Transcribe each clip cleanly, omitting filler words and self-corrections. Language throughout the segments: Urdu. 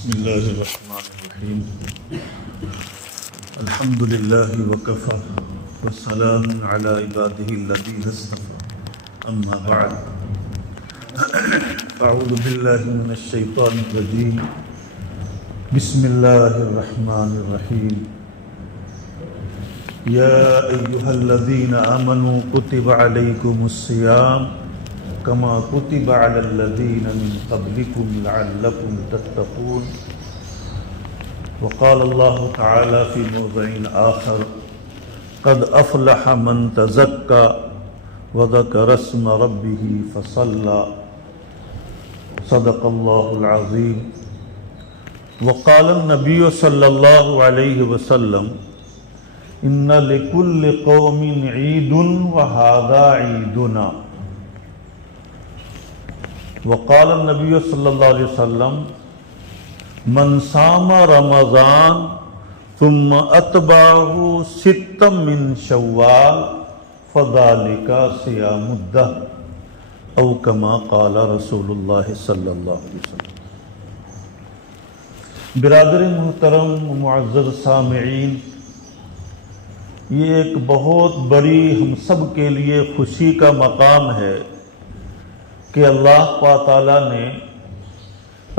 بسم الله الرحمن الرحيم. الحمد لله وكفى والسلام على عباده الذين اصطفى. أما بعد أعوذ بالله من الشيطان الرجيم. بسم الله الرحمن الرحيم. يا أيها الذين آمنوا كتب عليكم الصيام كما كتب على الذين من قبلكم لعلكم تتقون. وقال الله تعالى في موضع آخر: قد أفلح من تزكى وذكر اسم ربه فصلى. صدق الله العظيم. وقال النبي صلى الله عليه وسلم: إن لكل قوم عيد وهذا عيدنا. وقال النبی صلی اللہ علیہ وسلم: من صام رمضان ثم اتبعه ستا من شوال فذلك صيام الدهر او كما قال رسول اللہ صلی اللہ علیہ وسلم. برادر محترم معزز سامعین، یہ ایک بہت بڑی ہم سب کے لیے خوشی کا مقام ہے کہ اللہ تعالیٰ نے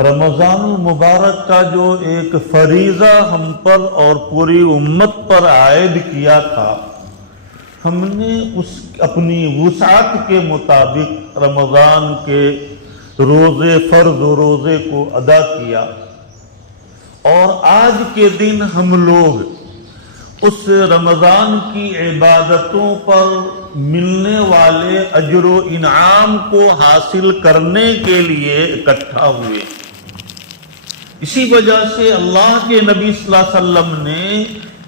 رمضان المبارک کا جو ایک فریضہ ہم پر اور پوری امت پر عائد کیا تھا، ہم نے اس اپنی وسعت کے مطابق رمضان کے روزے، فرض و روزے کو ادا کیا، اور آج کے دن ہم لوگ اس رمضان کی عبادتوں پر ملنے والے اجر و انعام کو حاصل کرنے کے لیے اکٹھا ہوئے. اسی وجہ سے اللہ کے نبی صلی اللہ علیہ وسلم نے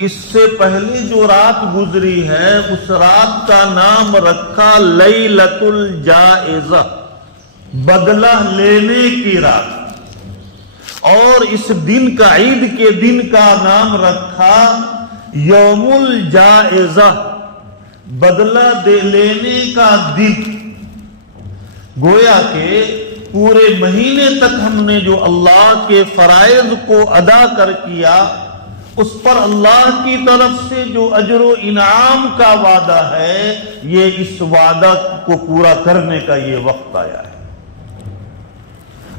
اس سے پہلے جو رات گزری ہے اس رات کا نام رکھا لیلۃ الجائزہ، بدلہ لینے کی رات، اور اس دن کا، عید کے دن کا نام رکھا یوم الجائزہ، بدلہ دے لینے کا دن. گویا کہ پورے مہینے تک ہم نے جو اللہ کے فرائض کو ادا کر کیا، اس پر اللہ کی طرف سے جو اجر و انعام کا وعدہ ہے، یہ اس وعدہ کو پورا کرنے کا یہ وقت آیا ہے.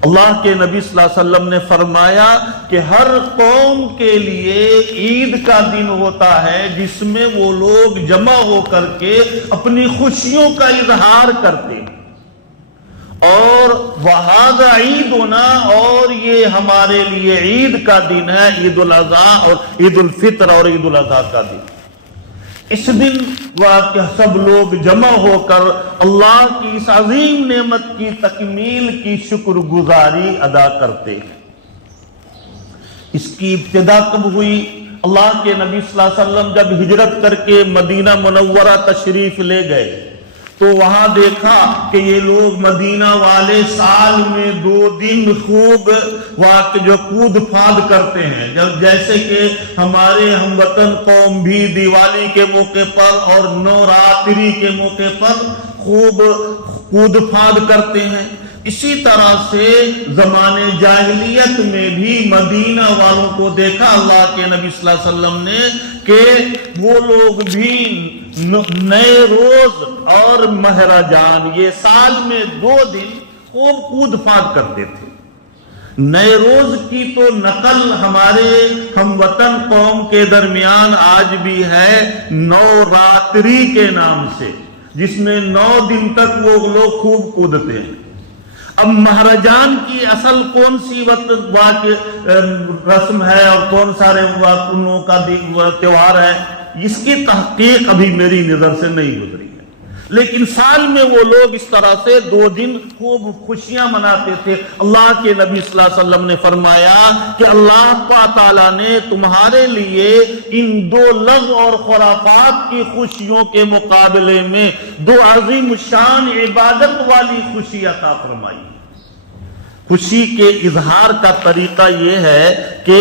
اللہ کے نبی صلی اللہ علیہ وسلم نے فرمایا کہ ہر قوم کے لیے عید کا دن ہوتا ہے جس میں وہ لوگ جمع ہو کر کے اپنی خوشیوں کا اظہار کرتے ہیں، اور وَهَذَا عِيدُنَا، اور یہ ہمارے لیے عید کا دن ہے، عید الاضحیٰ اور عید الفطر اور عید الاضحیٰ کا دن. اس دن سب لوگ جمع ہو کر اللہ کی اس عظیم نعمت کی تکمیل کی شکر گزاری ادا کرتے ہیں. اس کی ابتدا کب ہوئی؟ اللہ کے نبی صلی اللہ علیہ وسلم جب ہجرت کر کے مدینہ منورہ تشریف لے گئے تو وہاں دیکھا کہ یہ لوگ مدینہ والے سال میں 2 دن خوب جو کود پھاد کرتے ہیں، جیسے کہ ہمارے ہم وطن قوم بھی دیوالی کے موقع پر اور نوراتری کے موقع پر خوب کود پھاد کرتے ہیں. اسی طرح سے زمانے جاہلیت میں بھی مدینہ والوں کو دیکھا اللہ کے نبی صلی اللہ علیہ وسلم نے کہ وہ لوگ بھی نئے روز اور مہرجان، یہ سال میں 2 دن خوب کود پھاد کرتے تھے. نئے روز کی تو نقل ہمارے ہم وطن قوم کے درمیان آج بھی ہے نوراتری کے نام سے، جس میں 9 دن تک وہ لوگ خوب کودتے ہیں. اب مہرجان کی اصل کون سی رسم ہے اور کون سارے انہوں کا تیوہار ہے، اس کی تحقیق ابھی میری نظر سے نہیں گزری ہے، لیکن سال میں وہ لوگ اس طرح سے 2 دن خوب خوشیاں مناتے تھے. اللہ کے نبی صلی اللہ علیہ وسلم نے فرمایا کہ اللہ تعالیٰ نے تمہارے لیے ان 2 لغو اور خرافات کی خوشیوں کے مقابلے میں 2 عظیم شان عبادت والی خوشی عطا فرمائی. خوشی کے اظہار کا طریقہ یہ ہے کہ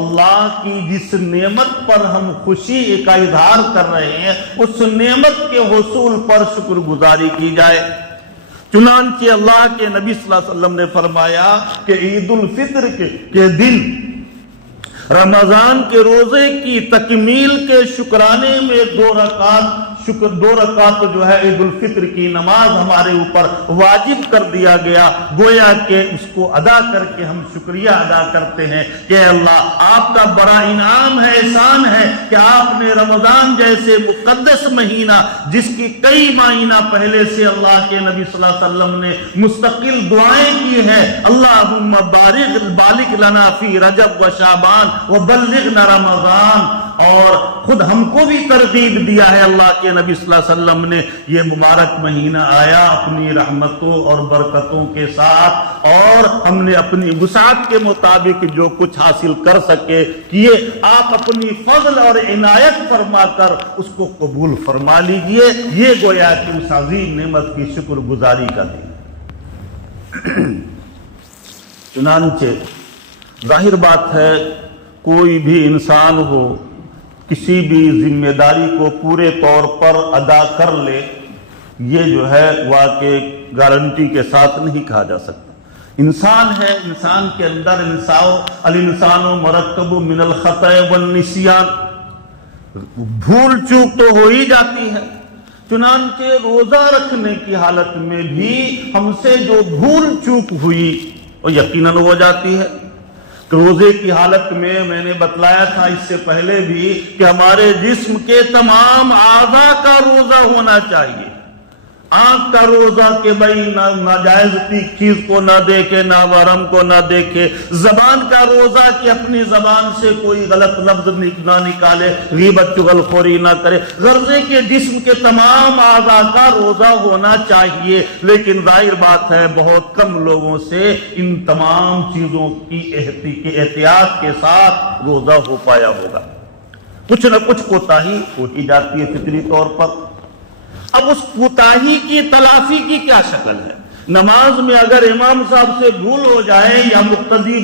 اللہ کی جس نعمت پر ہم خوشی کا اظہار کر رہے ہیں، اس نعمت کے حصول پر شکر گزاری کی جائے. چنانچہ اللہ کے نبی صلی اللہ علیہ وسلم نے فرمایا کہ عید الفطر کے دن رمضان کے روزے کی تکمیل کے شکرانے میں 2 رکعت جو ہے عید الفطر کی نماز ہمارے اوپر واجب کر دیا گیا، گویا کہ اس کو ادا کر کے ہم شکریہ ادا کرتے ہیں کہ اللہ آپ کا بڑا انعام ہے، احسان ہے کہ آپ نے رمضان جیسے مقدس مہینہ جس کی کئی مہینہ پہلے سے اللہ کے نبی صلی اللہ علیہ وسلم نے مستقل دعائیں کی ہیں، اللہم بارک لنا فی رجب و شعبان وبلغنا رمضان، اور خود ہم کو بھی ترغیب دیا ہے اللہ کے نبی صلی اللہ علیہ وسلم نے، یہ مبارک مہینہ آیا اپنی رحمتوں اور برکتوں کے ساتھ، اور ہم نے اپنی وسعت کے مطابق جو کچھ حاصل کر سکے کیے، آپ اپنی فضل اور عنایت فرما کر اس کو قبول فرما لیجئے۔ یہ گویا کہ اس عظیم نعمت کی شکر گزاری کا دن۔ چنانچہ ظاہر بات ہے کوئی بھی انسان ہو کسی بھی ذمہ داری کو پورے طور پر ادا کر لے، یہ جو ہے واقع گارنٹی کے ساتھ نہیں کہا جا سکتا۔ انسان ہے، انسان کے اندر الانسان مرکب من الخطأ والنسیان، بھول چوک تو ہو ہی جاتی ہے، چنانچہ روزہ رکھنے کی حالت میں بھی ہم سے جو بھول چوک ہوئی وہ یقیناً ہو جاتی ہے۔ روزے کی حالت میں نے بتلایا تھا اس سے پہلے بھی کہ ہمارے جسم کے تمام اعضاء کا روزہ ہونا چاہیے۔ آنکھ کا روزہ کہ بھائی ناجائز چیز کو نہ دیکھے، نہ حرام کو نہ دیکھے، زبان کا روزہ کہ اپنی زبان سے کوئی غلط لفظ نہ نکالے، غیبت چغل خوری نہ کرے، غرضے کے جسم کے تمام اعضاء کا روزہ ہونا چاہیے، لیکن ظاہر بات ہے بہت کم لوگوں سے ان تمام چیزوں کی احتیاط کے ساتھ روزہ ہو پایا ہوگا۔ کچھ نہ کچھ کوتاہی ہو ہی جاتی ہے فطری طور پر۔ اب اس کوتاہی کی تلافی کی کیا شکل ہے؟ نماز میں اگر امام صاحب سے بھول ہو جائے یا مقتدی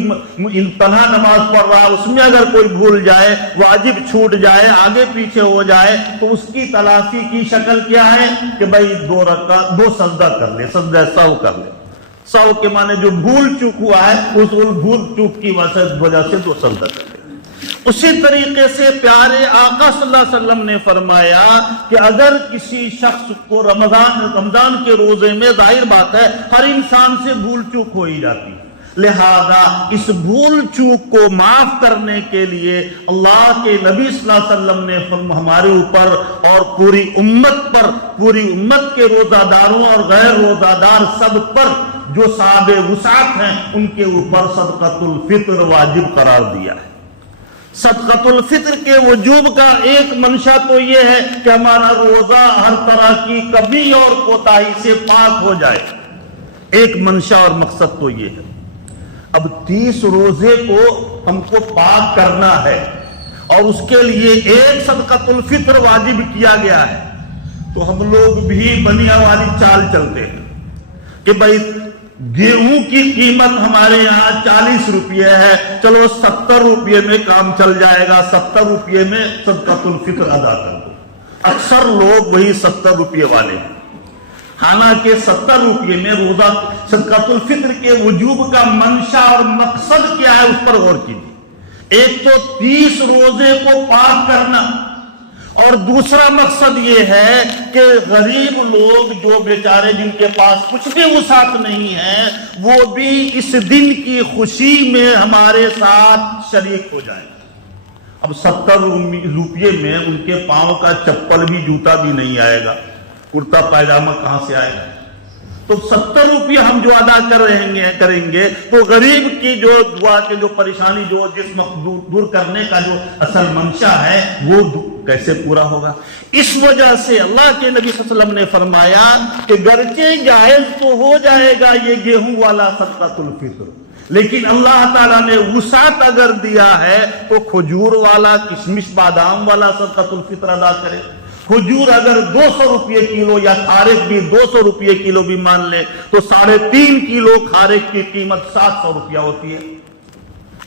تنہا نماز پڑھ رہا ہے اس میں اگر کوئی بھول جائے، واجب چھوٹ جائے، آگے پیچھے ہو جائے، تو اس کی تلافی کی شکل کیا ہے کہ بھائی 2 سجدہ کر لے، سجدہ سہو کر لے۔ سہو کے معنی جو بھول چوک ہوا ہے اس بھول چوک کی وجہ سے 2 سجدہ کر لے۔ اسی طریقے سے پیارے آقا صلی اللہ علیہ وسلم نے فرمایا کہ اگر کسی شخص کو رمضان کے روزے میں، ظاہر بات ہے ہر انسان سے بھول چوک ہو ہی جاتی ہے، لہذا اس بھول چوک کو معاف کرنے کے لیے اللہ کے نبی صلی اللہ علیہ وسلم نے ہمارے اوپر اور پوری امت پر، پوری امت کے روزہ داروں اور غیر روزہ دار سب پر جو صاحب وسعت ہیں ان کے اوپر صدقۃ الفطر واجب قرار دیا ہے۔ صدقۃ الفطر کے وجوب کا ایک منشا تو یہ ہے کہ ہمارا روزہ ہر طرح کی کمی اور کوتاہی سے پاک ہو جائے، ایک منشا اور مقصد تو یہ ہے۔ اب 30 روزے کو ہم کو پاک کرنا ہے اور اس کے لیے ایک صدقۃ الفطر واجب کیا گیا ہے، تو ہم لوگ بھی بنیا والی چال چلتے ہیں کہ بھائی گیہوں کی قیمت ہمارے یہاں 40 روپے ہے، چلو 70 روپے میں کام چل جائے گا، 70 روپے میں صدقۃ الفطر ادا کر دو۔ اکثر لوگ وہی 70 روپے والے ہیں، حالانکہ 70 روپے میں روزہ صدقۃ الفطر کے وجوب کا منشا اور مقصد کیا ہے اس پر غور کیجیے۔ ایک تو 30 روزے کو پاک کرنا، اور دوسرا مقصد یہ ہے کہ غریب لوگ جو بیچارے جن کے پاس کچھ بھی وسعت نہیں ہے وہ بھی اس دن کی خوشی میں ہمارے ساتھ شریک ہو جائیں۔ اب 70 روپے میں ان کے پاؤں کا چپل بھی، جوتا بھی نہیں آئے گا، کرتا پائجامہ کہاں سے آئے گا؟ تو 70 روپے ہم جو ادا کریں گے تو غریب کی جو دعا کے جو پریشانی جو جس دور کرنے کا جو اصل منشا ہے وہ کیسے پورا ہوگا؟ اس وجہ سے اللہ کے نبی صلی اللہ علیہ وسلم نے فرمایا کہ گرچہ جائز تو ہو جائے گا یہ گیہوں والا صدقۃ الفطر، لیکن اللہ تعالیٰ نے وسعت اگر دیا ہے تو کھجور والا، کشمش بادام والا صدقۃ الفطر ادا کرے۔ کھجور اگر 200 روپے کلو یا کھارک بھی 200 روپے کلو بھی مان لے تو 3.5 کلو کھارک کی قیمت 700 روپیہ ہوتی ہے،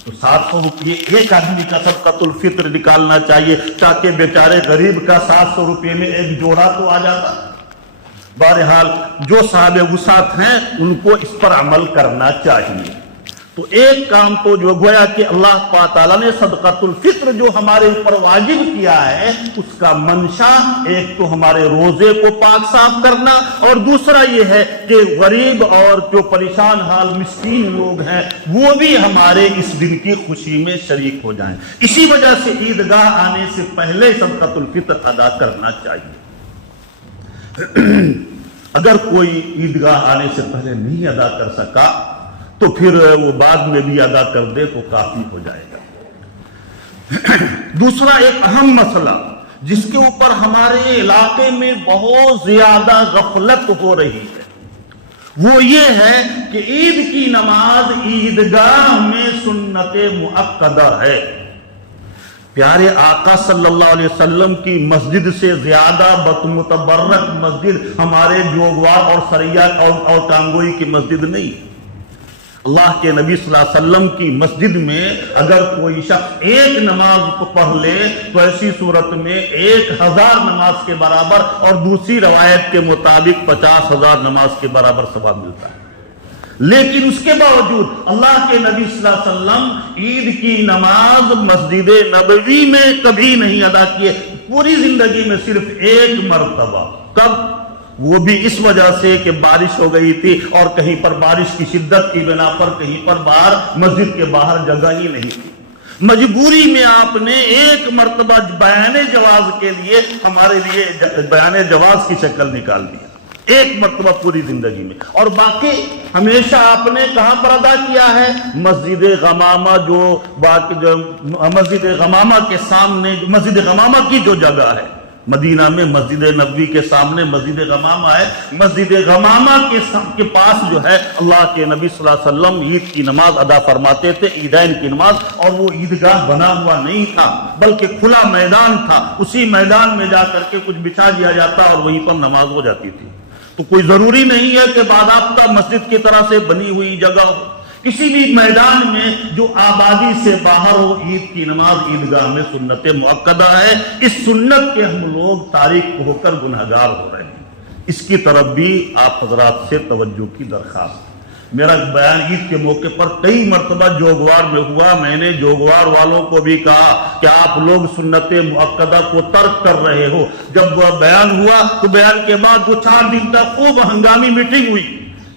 تو 700 روپے ایک آدمی کا صدقۃ الفطر نکالنا چاہیے تاکہ بیچارے غریب کا 700 روپے میں ایک جوڑا تو آ جاتا۔ بہرحال جو صاحب وسعت ہیں ان کو اس پر عمل کرنا چاہیے۔ تو ایک کام تو جو گویا کہ اللہ تعالیٰ نے صدقۃ الفطر جو ہمارے اوپر واجب کیا ہے اس کا منشا ایک تو ہمارے روزے کو پاک صاف کرنا، اور دوسرا یہ ہے کہ غریب اور جو پریشان حال مسکین لوگ ہیں وہ بھی ہمارے اس دن کی خوشی میں شریک ہو جائیں۔ اسی وجہ سے عیدگاہ آنے سے پہلے صدقۃ الفطر ادا کرنا چاہیے۔ اگر کوئی عیدگاہ آنے سے پہلے نہیں ادا کر سکا تو پھر وہ بعد میں بھی ادا کر دے تو کافی ہو جائے گا۔ دوسرا ایک اہم مسئلہ جس کے اوپر ہمارے علاقے میں بہت زیادہ غفلت ہو رہی ہے وہ یہ ہے کہ عید کی نماز عیدگاہ میں سنت مؤکدہ ہے۔ پیارے آقا صلی اللہ علیہ وسلم کی مسجد سے زیادہ متبرک مسجد ہمارے جوگوار اور سریا اور کانگوئی کی مسجد نہیں۔ اللہ کے نبی صلی اللہ علیہ وسلم کی مسجد میں اگر کوئی شخص ایک نماز پڑھ لے تو ایسی صورت میں 1000 نماز کے برابر، اور دوسری روایت کے مطابق 50,000 نماز کے برابر ثواب ملتا ہے۔ لیکن اس کے باوجود اللہ کے نبی صلی اللہ علیہ وسلم عید کی نماز مسجد نبوی میں کبھی نہیں ادا کیے، پوری زندگی میں صرف ایک مرتبہ۔ کب؟ وہ بھی اس وجہ سے کہ بارش ہو گئی تھی اور کہیں پر بارش کی شدت کی بنا پر کہیں پر باہر مسجد کے باہر جگہ ہی نہیں تھی، مجبوری میں آپ نے ایک مرتبہ بیان جواز کے لیے ہمارے لیے بیان جواز کی شکل نکال دیا، ایک مرتبہ پوری زندگی میں، اور باقی ہمیشہ آپ نے کہاں پر ادا کیا ہے؟ مسجد غمامہ، مسجد غمامہ کے سامنے، مسجد غمامہ کی جو جگہ ہے مدینہ میں، مسجد نبوی کے سامنے مسجد غمامہ ہے، مسجد غمامہ کے پاس جو ہے اللہ کے نبی صلی اللہ علیہ وسلم عید کی نماز ادا فرماتے تھے، عیدین کی نماز، اور وہ عیدگاہ بنا ہوا نہیں تھا بلکہ کھلا میدان تھا، اسی میدان میں جا کر کے کچھ بچھا دیا جاتا اور وہیں پر نماز ہو جاتی تھی۔ تو کوئی ضروری نہیں ہے کہ باضابطہ مسجد کی طرح سے بنی ہوئی جگہ ہو، کسی بھی میدان میں جو آبادی سے باہر ہو، عید کی نماز عیدگاہ میں سنت مؤکدہ ہے۔ اس سنت کے ہم لوگ تارک ہو کر گنہگار ہو رہے ہیں، اس کی طرف بھی آپ حضرات سے توجہ کی درخواست۔ میرا بیان عید کے موقع پر کئی مرتبہ جوگوار میں ہوا، میں نے جوگوار والوں کو بھی کہا کہ آپ لوگ سنت مؤکدہ کو ترک کر رہے ہو۔ جب وہ بیان ہوا تو بیان کے بعد 4 دن تک خوب ہنگامی میٹنگ ہوئی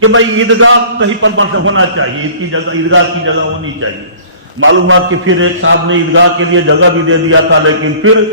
کہ بھائی عیدگاہ کہیں پر ہونا چاہیے، عید کی جگہ، عیدگاہ کی جگہ ہونی چاہیے۔ معلوم ہوا کہ پھر ایک صاحب نے عیدگاہ کے لیے جگہ بھی دے دیا تھا، لیکن پھر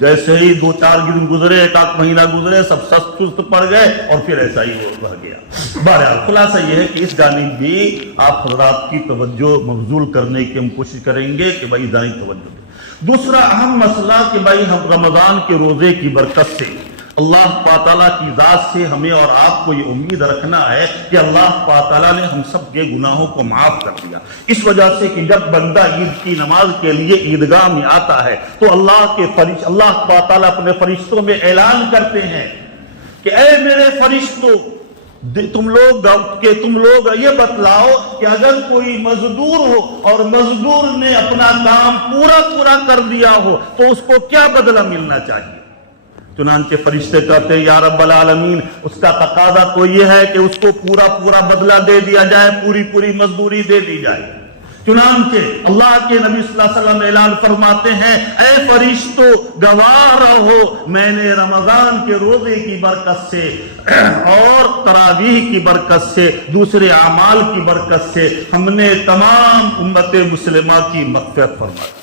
جیسے ہی 2-4 دن گزرے، 1 مہینہ گزرے، سب سست پڑ گئے اور پھر ایسا ہی رہ گیا۔ بہرحال خلاصہ یہ ہے کہ اس جانب بھی آپ حضرات کی توجہ مبذول کرنے کی ہم کوشش کریں گے کہ بھائی ذہنی توجہ دیں۔ دوسرا اہم مسئلہ کہ بھائی ہم رمضان کے روزے کی برکت سے اللہ تعالیٰ کی ذات سے ہمیں اور آپ کو یہ امید رکھنا ہے کہ اللہ تعالیٰ نے ہم سب کے گناہوں کو معاف کر دیا۔ اس وجہ سے کہ جب بندہ عید کی نماز کے لیے عیدگاہ میں آتا ہے تو اللہ تعالیٰ اپنے فرشتوں میں اعلان کرتے ہیں کہ اے میرے فرشتوں، تم لوگ یہ بتلاؤ کہ اگر کوئی مزدور ہو اور مزدور نے اپنا کام پورا کر دیا ہو تو اس کو کیا بدلہ ملنا چاہیے؟ چنانچہ فرشتے کہتے ہیں یا رب العالمین، اس کا تقاضا تو یہ ہے کہ اس کو پورا بدلہ دے دیا جائے، پوری مزدوری دے دی جائے۔ چنانچہ اللہ کے نبی صلی اللہ علیہ وسلم اعلان فرماتے ہیں اے فرشتوں گواہ رہو، میں نے رمضان کے روزے کی برکت سے اور تراویح کی برکت سے، دوسرے اعمال کی برکت سے ہم نے تمام امت مسلمہ کی مغفرت فرمائی۔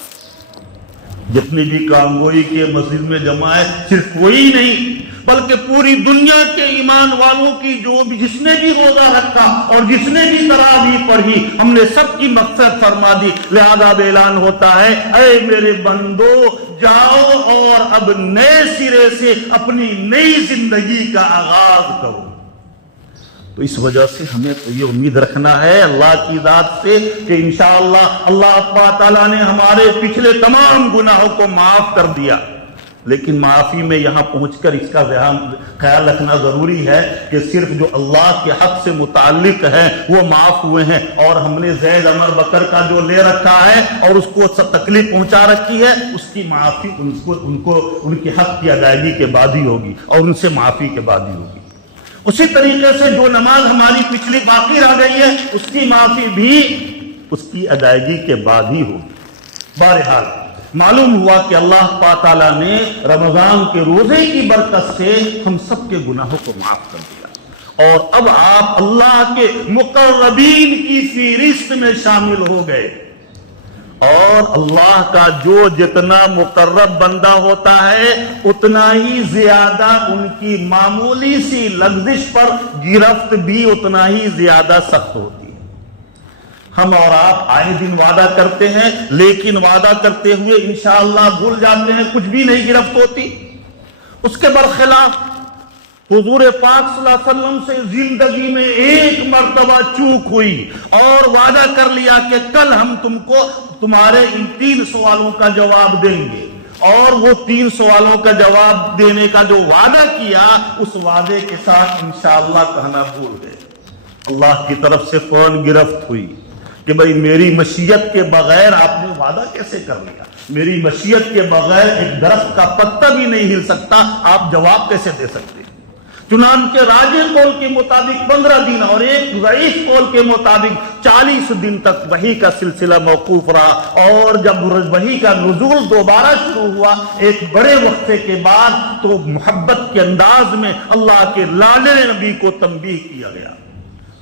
جتنی بھی کانگوئی کے مسجد میں جمع ہے، صرف کوئی نہیں بلکہ پوری دنیا کے ایمان والوں کی جس نے بھی روزہ رکھا اور جس نے بھی تراویح پڑھی، ہم نے سب کی مغفرت فرما دی۔ لہذا اعلان ہوتا ہے اے میرے بندو، جاؤ اور اب نئے سرے سے اپنی نئی زندگی کا آغاز کرو۔ تو اس وجہ سے ہمیں تو یہ امید رکھنا ہے اللہ کی ذات سے کہ انشاءاللہ اللہ تعالیٰ نے ہمارے پچھلے تمام گناہوں کو معاف کر دیا، لیکن معافی میں یہاں پہنچ کر اس کا خیال رکھنا ضروری ہے کہ صرف جو اللہ کے حق سے متعلق ہیں وہ معاف ہوئے ہیں، اور ہم نے زید عمر بکر کا جو لے رکھا ہے اور اس کو سب تکلیف پہنچا رکھی ہے، اس کی معافی ان کے حق کی ادائیگی کے بعد ہی ہوگی اور ان سے معافی کے بعد ہی ہوگی۔ اسی طریقے سے جو نماز ہماری پچھلی باقی رہ گئی ہے اس کی معافی بھی اس کی ادائیگی کے بعد ہی ہوگی۔ بہرحال معلوم ہوا کہ اللہ تعالیٰ نے رمضان کے روزے کی برکت سے ہم سب کے گناہوں کو معاف کر دیا، اور اب آپ اللہ کے مقربین کی فہرست میں شامل ہو گئے، اور اللہ کا جو جتنا مقرب بندہ ہوتا ہے اتنا ہی زیادہ ان کی معمولی سی لغزش پر گرفت بھی اتنا ہی زیادہ سخت ہوتی ہے۔ ہم اور آپ آئے دن وعدہ کرتے ہیں، لیکن وعدہ کرتے ہوئے انشاءاللہ بھول جاتے ہیں، کچھ بھی نہیں گرفت ہوتی۔ اس کے برخلاف حضور پاک صلی اللہ علیہ وسلم سے زندگی میں ایک مرتبہ چوک ہوئی اور وعدہ کر لیا کہ کل ہم تم کو تمہارے ان 3 سوالوں کا جواب دیں گے، اور وہ 3 سوالوں کا جواب دینے کا جو وعدہ کیا اس وعدے کے ساتھ انشاءاللہ کہنا بھول گئے۔ اللہ کی طرف سے فون گرفت ہوئی کہ بھئی میری مشیت کے بغیر آپ نے وعدہ کیسے کر لیا؟ میری مشیت کے بغیر ایک درخت کا پتا بھی نہیں ہل سکتا، آپ جواب کیسے دے سکتے؟ چنانچہ راجح قول کے مطابق 15 دن اور ایک ضعیف قول کے مطابق 40 دن تک وحی کا سلسلہ موقوف رہا، اور جب وحی کا نزول دوبارہ شروع ہوا ایک بڑے وقفے کے بعد تو محبت کے انداز میں اللہ کے لاڈلے نبی کو تنبیہ کیا گیا۔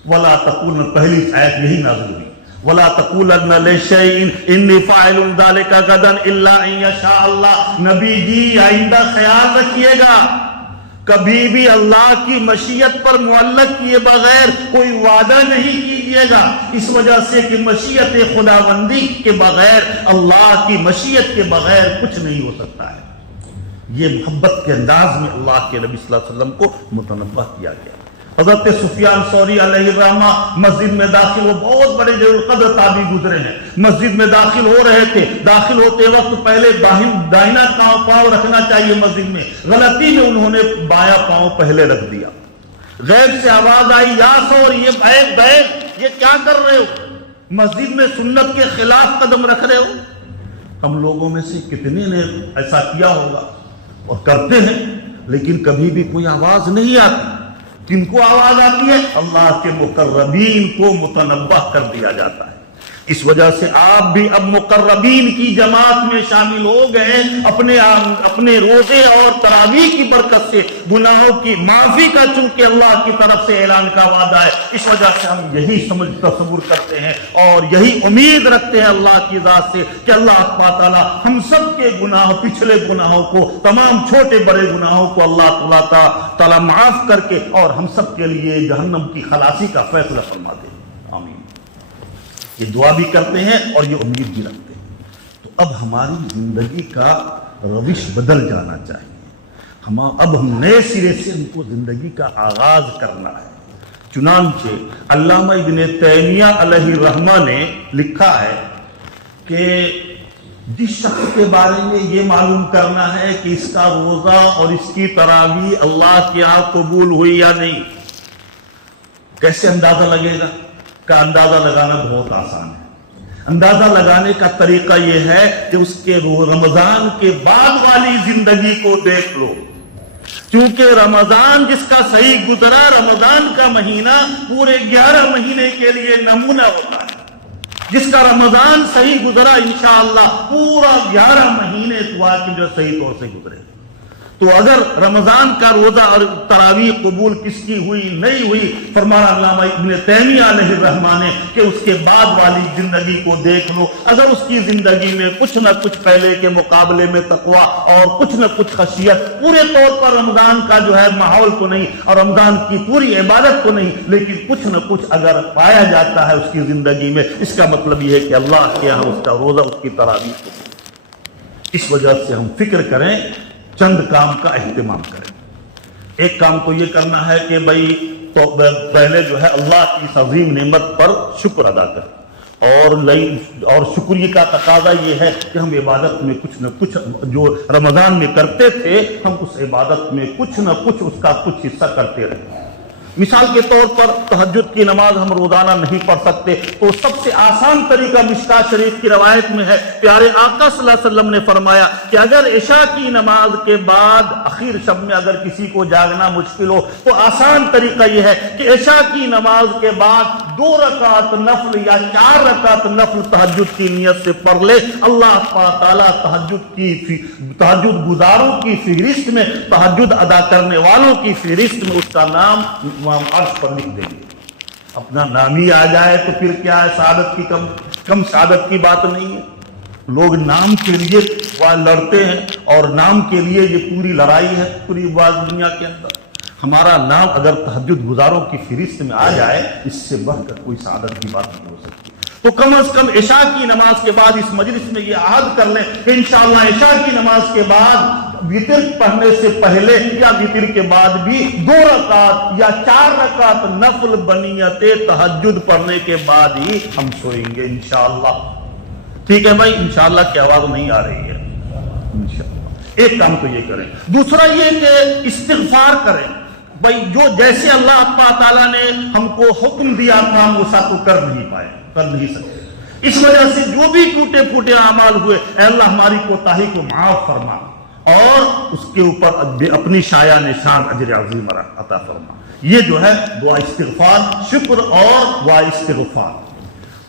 وَلَا تَقُولَنَّ، پہلی آیت یہی نازل ہوئی، وَلَا تَقُولَنَّ لِشَيْءٍ إِنِّي فَاعِلٌ ذَلِكَ غَدًا إِلَّا أَن يَشَاءَ اللَّهُ۔ نبی جی آئندہ خیال رکھیے گا، کبھی بھی اللہ کی مشیت پر معلق کیے بغیر کوئی وعدہ نہیں کیجیے گا، اس وجہ سے کہ مشیت خداوندی کے بغیر، اللہ کی مشیت کے بغیر کچھ نہیں ہو سکتا ہے۔ یہ محبت کے انداز میں اللہ کے نبی صلی اللہ علیہ وسلم کو متنبہ کیا گیا۔ حضرت سفیان ثوری علیہ الرحمہ مسجد میں داخل، وہ بہت بڑے جلیل القدر تابعی گزرے ہیں، مسجد میں داخل ہو رہے تھے، داخل ہوتے وقت پہلے دائنا پاؤں رکھنا چاہیے مسجد میں، غلطی میں انہوں نے بایاں پاؤں پہلے رکھ دیا۔ غیب سے آواز آئی، یا ثور یہ بیگ یہ کیا کر رہے ہو؟ مسجد میں سنت کے خلاف قدم رکھ رہے ہو۔ ہم لوگوں میں سے کتنے نے ایسا کیا ہوگا اور کرتے ہیں، لیکن کبھی بھی کوئی آواز نہیں آتی۔ کن کو آواز آتی ہے؟ اللہ کے مقربین کو متنبہ کر دیا جاتا ہے۔ اس وجہ سے آپ بھی اب مقربین کی جماعت میں شامل ہو گئے، اپنے روزے اور تراویح کی برکت سے گناہوں کی معافی کا چونکہ اللہ کی طرف سے اعلان کا وعدہ ہے، اس وجہ سے ہم یہی تصور کرتے ہیں اور یہی امید رکھتے ہیں اللہ کی ذات سے کہ اللہ تعالیٰ ہم سب کے گناہ، پچھلے گناہوں کو، تمام چھوٹے بڑے گناہوں کو اللہ تعالیٰ معاف کر کے اور ہم سب کے لیے جہنم کی خلاصی کا فیصلہ فرما دے۔ آمین۔ یہ دعا بھی کرتے ہیں اور یہ امید بھی رکھتے ہیں۔ تو اب ہماری زندگی کا روش بدل جانا چاہیے، اب ہم نئے سرے سے ان کو زندگی کا آغاز کرنا ہے۔ چنانچہ علامہ ابن تیمیہ علیہ الرحمہ نے لکھا ہے کہ جس شخص کے بارے میں یہ معلوم کرنا ہے کہ اس کا روزہ اور اس کی تراویح اللہ کے یہاں قبول ہوئی یا نہیں، کیسے اندازہ لگے گا؟ کا اندازہ لگانا بہت آسان ہے۔ اندازہ لگانے کا طریقہ یہ ہے کہ اس کے رمضان کے بعد والی زندگی کو دیکھ لو، کیونکہ رمضان جس کا صحیح گزرا، رمضان کا مہینہ پورے 11 مہینے کے لیے نمونہ ہوتا ہے۔ جس کا رمضان صحیح گزرا انشاءاللہ پورا 11 مہینے دعا کی جو صحیح طور سے گزرے۔ تو اگر رمضان کا روزہ اور تراویح قبول کس کی ہوئی نہیں ہوئی، فرمایا علامہ ابن تیمیہ علیہ الرحمہ نے کہ اس کے بعد والی زندگی کو دیکھ لو، اگر اس کی زندگی میں کچھ نہ کچھ پہلے کے مقابلے میں تقویٰ اور کچھ نہ کچھ خشیت، پورے طور پر رمضان کا جو ہے ماحول تو نہیں اور رمضان کی پوری عبادت تو نہیں، لیکن کچھ نہ کچھ اگر پایا جاتا ہے اس کی زندگی میں، اس کا مطلب یہ ہے کہ اللہ کے یہاں اس کا روزہ، اس کی تراویح قبول۔ اس وجہ سے ہم فکر کریں، چند کام کا اہتمام کریں۔ ایک کام تو یہ کرنا ہے کہ بھائی تو پہلے جو ہے اللہ کی اس عظیم نعمت پر شکر ادا کریں، اور شکریہ کا تقاضا یہ ہے کہ ہم عبادت میں کچھ نہ کچھ جو رمضان میں کرتے تھے، ہم اس عبادت میں کچھ نہ کچھ اس کا کچھ حصہ کرتے رہیں۔ مثال کے طور پر تہجد کی نماز ہم روزانہ نہیں پڑھ سکتے، تو سب سے آسان طریقہ مشکوٰۃ شریف کی روایت میں ہے، پیارے آقا صلی اللہ علیہ وسلم نے فرمایا کہ اگر عشاء کی نماز کے بعد اخیر شب میں اگر کسی کو جاگنا مشکل ہو تو آسان طریقہ یہ ہے کہ عشاء کی نماز کے بعد 2 رکعت نفل یا 4 رکعت نفل تہجد کی نیت سے پڑھ لے۔ اللہ تعالیٰ تہجد گزاروں کی فہرست میں، تہجد ادا کرنے والوں کی فہرست میں اس کا نام عرش پر لکھ دیں گے۔ اپنا نام ہی آ جائے تو پھر کیا ہے، سعادت کی کم سعادت کی بات نہیں ہے۔ لوگ نام کے لیے لڑتے ہیں اور نام کے لیے یہ پوری لڑائی ہے پوری دنیا کے اندر۔ ہمارا نام اگر تہجد گزاروں کی فہرست میں آ جائے، اس سے بڑھ کر کوئی سعادت کی بات نہیں ہو سکتی۔ تو کم از کم عشاء کی نماز کے بعد اس مجلس میں یہ عہد کر لیں کہ انشاءاللہ عشاء کی نماز کے بعد وتر پڑھنے سے پہلے یا وتر کے بعد بھی 2 رکعت یا 4 رکعت نفل بنیت تہجد پڑھنے کے بعد ہی ہم سوئیں گے انشاءاللہ۔ ٹھیک ہے بھائی، انشاءاللہ کی آواز نہیں آ رہی ہے؟ انشاءاللہ ایک کام تو یہ کریں، دوسرا یہ کہ استغفار کریں۔ بھائی جو جیسے اللہ تعالیٰ نے ہم کو حکم دیا تھا ہم ویسا تو کر نہیں سکتے، اس وجہ سے جو بھی ٹوٹے پھوٹے اعمال ہوئے، اے اللہ ہماری کوتاہی کو معاف فرما اور اس کے اوپر اپنی شایع نشان اجر عظیم عطا فرما۔ یہ جو ہے دعا استغفار، شکر اور دعا استغفار۔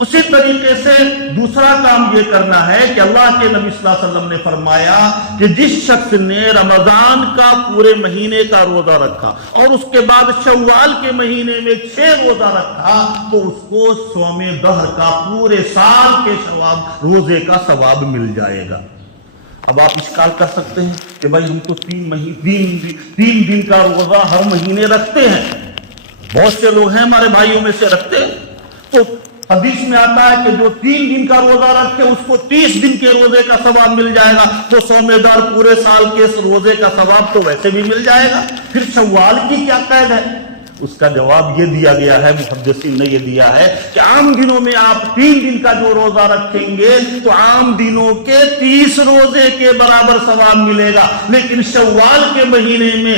اسی طریقے سے دوسرا کام یہ کرنا ہے کہ اللہ کے نبی صلی اللہ علیہ وسلم نے فرمایا کہ جس شخص نے رمضان کا پورے مہینے کا روزہ رکھا اور اس کے بعد شوال کے مہینے میں 6 روزہ رکھا تو اس کو صوم دہر کا پورے سال کے روزے کا ثواب مل جائے گا۔ اب آپ اشکال کر سکتے ہیں کہ بھائی ہم تو 3 دن کا روزہ ہر مہینے رکھتے ہیں، بہت سے لوگ ہیں ہمارے بھائیوں میں سے رکھتے ہیں، تو حدیث میں آتا ہے کہ جو 3 دن کا روزہ رکھے اس کو 30 دن کے روزے کا ثواب مل جائے گا، تو صوم دار پورے سال کے روزے کا ثواب تو ویسے بھی مل جائے گا، پھر شوال کی کیا قید ہے؟ اس کا جواب یہ دیا گیا ہے، محدثین نے یہ دیا ہے کہ عام دنوں میں آپ 3 دن کا جو روزہ رکھیں گے تو عام دنوں کے 30 روزے کے برابر ثواب ملے گا، لیکن شوال کے مہینے میں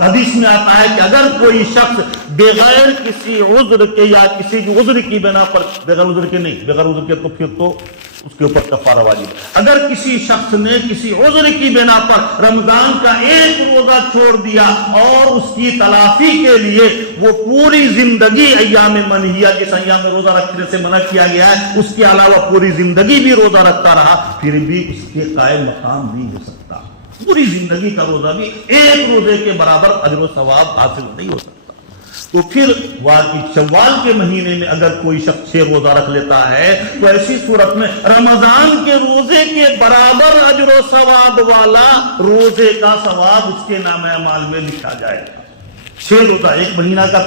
حدیث میں آتا ہے کہ اگر کوئی شخص بغیر کسی عذر کے یا کسی عذر کی بنا پر، بغیر عذر کے تو پھر تو اس کے اوپر کفارہ واجب ہے، اگر کسی شخص نے کسی عذر کی بنا پر رمضان کا 1 روزہ چھوڑ دیا اور اس کی تلافی کے لیے وہ پوری زندگی ایام منہیہ جس ایام میں روزہ رکھنے سے منع کیا گیا ہے اس کے علاوہ پوری زندگی بھی روزہ رکھتا رہا، پھر بھی اس کے قائم مقام نہیں ہو سکتا، پوری زندگی کا روزہ بھی 1 روزے کے برابر اجر و ثواب حاصل نہیں ہو سکتا۔ تو پھر شوال کے مہینے میں اگر کوئی شخص 6 روزہ رکھ لیتا ہے تو ایسی صورت میں رمضان کے روزے کے برابر اجر و ثواب والا روزے کا ثواب اس کے نامہ اعمال میں لکھا جائے گا۔ 6 روزہ 1 مہینہ کا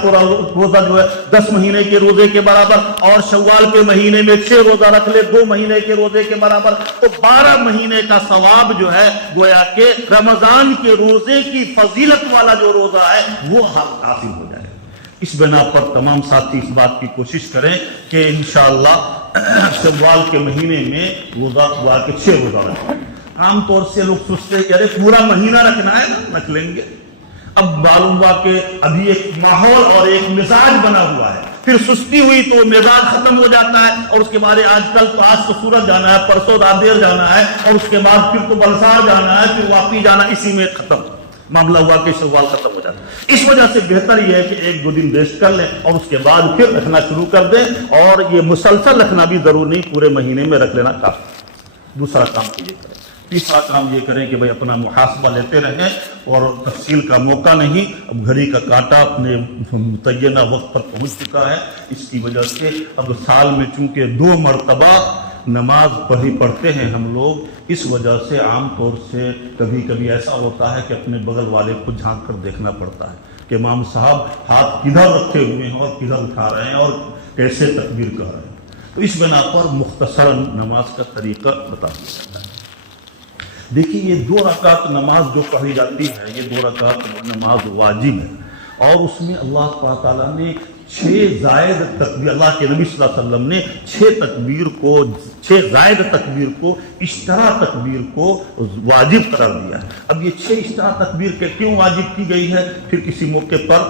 روزہ جو ہے 10 مہینے کے روزے کے برابر، اور شوال کے مہینے میں 6 روزہ رکھ لے 2 مہینے کے روزے کے برابر، تو 12 مہینے کا ثواب جو ہے گویا کہ رمضان کے روزے کی فضیلت والا جو روزہ ہے وہ حاصل ہو جائے۔ اس بنا پر تمام ساتھی اس بات کی کوشش کریں کہ انشاءاللہ شوال کے مہینے میں روزہ ہوا کہ 6 روزہ رکھیں۔ عام طور سے لوگ سوچتے ہیں کہ ارے پورا مہینہ رکھنا ہے نا، رکھ لیں گے۔ اب معلوم ہوا کہ ابھی ایک ماحول اور ایک مزاج بنا ہوا ہے، پھر سستی ہوئی تو مزاج ختم ہو جاتا ہے، اور اس کے بعد آج تو سورج جانا ہے، پرسوں دادیر جانا ہے، اور اس کے بعد پھر تو بلسار جانا ہے، پھر واپی جانا، اسی میں ختم معاملہ ہوا کہ شوال ختم ہو جاتا ہے۔ اس وجہ سے بہتر یہ ہے کہ 1-2 دن ریسٹ کر لیں اور اس کے بعد پھر رکھنا شروع کر دیں، اور یہ مسلسل رکھنا بھی ضروری نہیں، پورے مہینے میں رکھ لینا کافی۔ دوسرا کام یہ کریں۔ تیسرا کام یہ کریں کہ بھائی اپنا محاسبہ لیتے رہیں اور تفصیل کا موقع نہیں، اب گھڑی کا کانٹا اپنے متعینہ وقت پر پہنچ چکا ہے، اس کی وجہ سے اب سال میں چونکہ 2 مرتبہ نماز پڑھتے ہیں ہم لوگ، اس وجہ سے عام طور سے کبھی کبھی ایسا ہوتا ہے کہ اپنے بغل والے کو جھانک کر دیکھنا پڑتا ہے کہ امام صاحب ہاتھ کدھر رکھے ہوئے ہیں اور کدھر اٹھا رہے ہیں اور کیسے تکبیر کر رہے ہیں۔ تو اس بنا پر مختصر نماز کا طریقہ بتا دیا جاتا ہے۔ دیکھیے یہ 2 رکعت نماز جو پڑھی جاتی ہے، یہ 2 رکعت نماز واجب ہے، اور اس میں اللہ تعالیٰ نے 6 زائد تکبیر، اللہ کے نبی صلی اللہ علیہ وسلم نے 6 زائد تکبیر کو، اشترا تکبیر کو واجب قرار دیا ہے۔ اب یہ 6 اشترا تکبیر کے کیوں واجب کی گئی ہے، پھر کسی موقع پر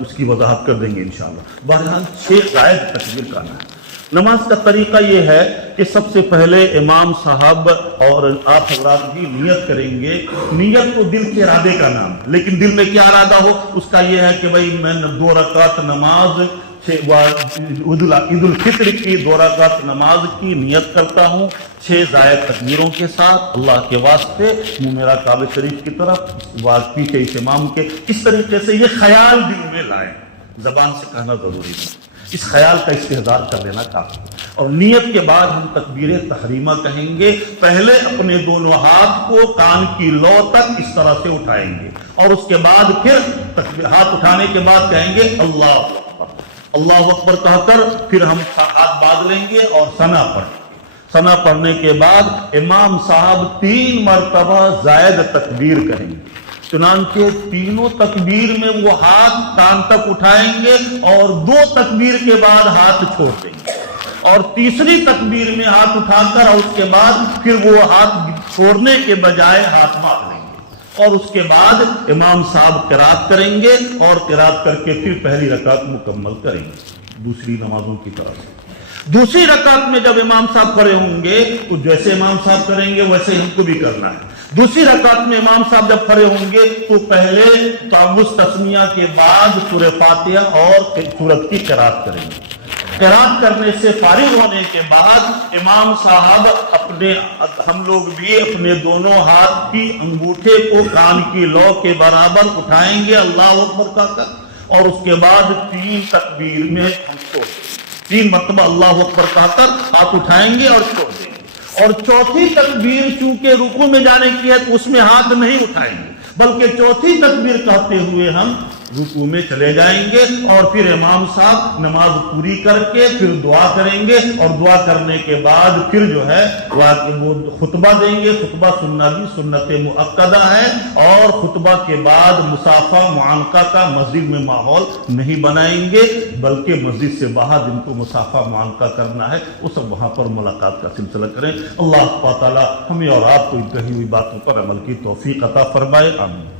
اس کی وضاحت کر دیں گے انشاءاللہ۔ بہرحال 6 زائد تکبیر کا ہے۔ نماز کا طریقہ یہ ہے کہ سب سے پہلے امام صاحب اور آپ حضرات بھی نیت کریں گے۔ نیت کو دل کے ارادے کا نام، لیکن دل میں کیا ارادہ ہو، اس کا یہ ہے کہ بھئی میں 2 رکعت نماز عید الفطر کی 2 رکعت نماز کی نیت کرتا ہوں 6 زائد تکبیروں کے ساتھ، اللہ کے واسطے منہ میرا کعبہ شریف کی طرف، پیچھے اس امام کے۔ اس طریقے سے یہ خیال دل میں لائیں، زبان سے کہنا ضروری ہے، اس خیال کا استحضار کر لینا کافی۔ اور نیت کے بعد ہم تکبیر تحریمہ کہیں گے۔ پہلے اپنے دونوں ہاتھ کو کان کی لو تک اس طرح سے اٹھائیں گے، اور اس کے بعد پھر ہاتھ اٹھانے کے بعد کہیں گے اللہ اکبر، اللہ اکبر کہہ کر پھر ہم ہاتھ باندھ لیں گے اور ثنا پڑھیں گے۔ ثنا پڑھنے کے بعد امام صاحب 3 مرتبہ زائد تکبیر کہیں گے۔ چنانچہ تینوں تکبیر میں وہ ہاتھ کان تک اٹھائیں گے اور 2 تکبیر کے بعد ہاتھ چھوڑ دیں گے، اور تیسری تکبیر میں ہاتھ اٹھا کر اور اس کے بعد پھر وہ ہاتھ چھوڑنے کے بجائے ہاتھ مار لیں گے، اور اس کے بعد امام صاحب قرات کریں گے اور قرات کر کے پھر پہلی رکعت مکمل کریں گے دوسری نمازوں کی طرح سے۔ دوسری رکعت میں جب امام صاحب کھڑے ہوں گے تو جیسے امام صاحب کریں گے ویسے ہم کو بھی کرنا ہے۔ دوسری رکعت میں امام صاحب جب کھڑے ہوں گے تو پہلے تعوذ تسمیہ کے بعد سورہ فاتحہ اور سورت کی قرات کریں گے۔ قرات کرنے سے فارغ ہونے کے بعد امام صاحب ہم لوگ بھی اپنے دونوں ہاتھ کی انگوٹھے کو کان کی لو کے برابر اٹھائیں گے اللہ اکبر کہہ کر، اور اس کے بعد 3 تکبیر میں ہم چھوڑ دیں گے۔ 3 مرتبہ اللہ اکبر کہہ کر ہاتھ اٹھائیں گے اور چھوڑ دیں گے، اور چوتھی تکبیر چونکہ رکوع میں جانے کی ہے تو اس میں ہاتھ نہیں اٹھائیں گے، بلکہ چوتھی تکبیر کہتے ہوئے ہم رکوع میں چلے جائیں گے، اور پھر امام صاحب نماز پوری کر کے پھر دعا کریں گے، اور دعا کرنے کے بعد پھر جو ہے وہ خطبہ دیں گے۔ خطبہ سننا بھی سنت مؤکدہ ہے، اور خطبہ کے بعد مصافہ معانقہ کا مسجد میں ماحول نہیں بنائیں گے، بلکہ مسجد سے باہر جن کو مصافہ معانقہ کرنا ہے وہ سب وہاں پر ملاقات کا سلسلہ کریں۔ اللہ تعالیٰ ہمیں اور آپ کو کہی ہوئی باتوں پر عمل کی توفیق عطا فرمائے، آمین۔